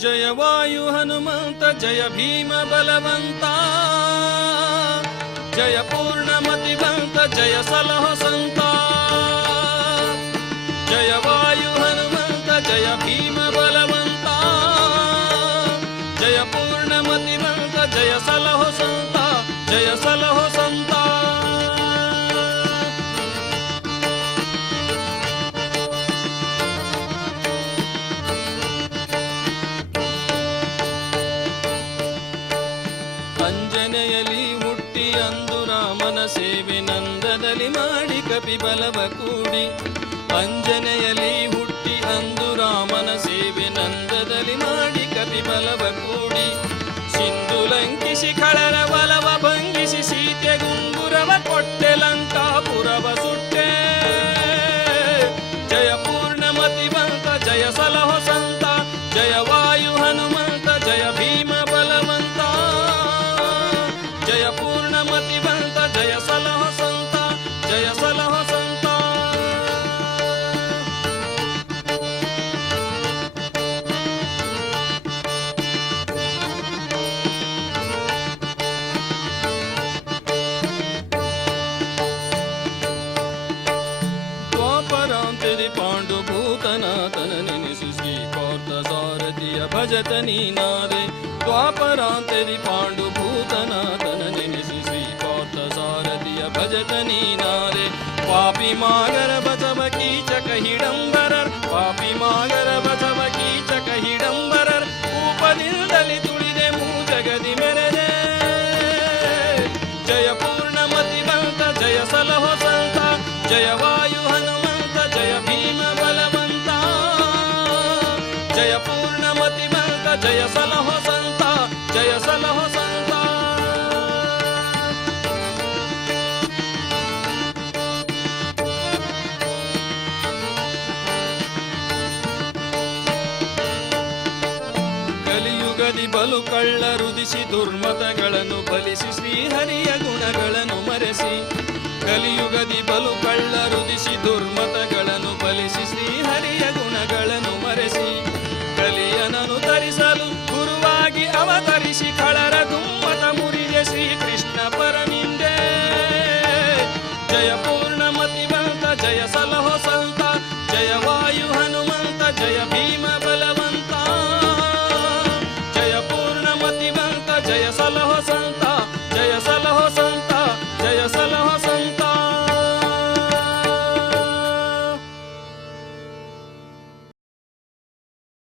जय वायु हनुमन्त जय भीम बलवन्ता जय पूर्णमतिवन्त जय सलहस ಪಿಬಲವ ಕೂಡಿ ಅಂಜನೆಯಲಿ ಸಾರಥಿಯ ಭಜತ ನೀನಾದೆ ದ್ವಾಪರಾಂತರಿ ಪಾಂಡು ಭೂತನಾಥನ ನೆನೆಸಿ ಶ್ರೀಪಾರ್ಥ ಸಾರಥಿಯ ಭಜತ ನೀನಾದೆ ಪಾಪಿ ಮಾಗರ ಬಸವ ಕೀಚಕ ಹಿಡಂಬರರ್ ಪಾಪಿ ಮಾಗರ ಬಸವ ಕೀಚಕ ಹಿಡಂಬರರ್ ರೂಪದಿಂದಲಿ ತುಳಿದೆ ಮೂ ಜಗದಿ ಮೆರೆದೆ ಜಯ ಪೂರ್ಣಮತಿವಂತ ಜಯ ಸಲಹ ಸಂತ ಜಯ ವಾಯು ಹನುಮಂತ ಜಯ ಭೀಮ ಬಲವಂತ ಜಯ ಕಲಿಯುಗದಿ ಬಲು ಕಳ್ಳ ರುದಿಸಿ ದುರ್ಮತಗಳನ್ನು ಬಲಿಸಿ ಶ್ರೀಹರಿಯ ಗುಣಗಳನ್ನು ಮರೆಸಿ. ಕಲಿಯುಗದಿ ಬಲು ಕಳ್ಳ ರುದಿಸಿ ದುರ್ಮತಗಳನ್ನು ಬಲಿಸಿ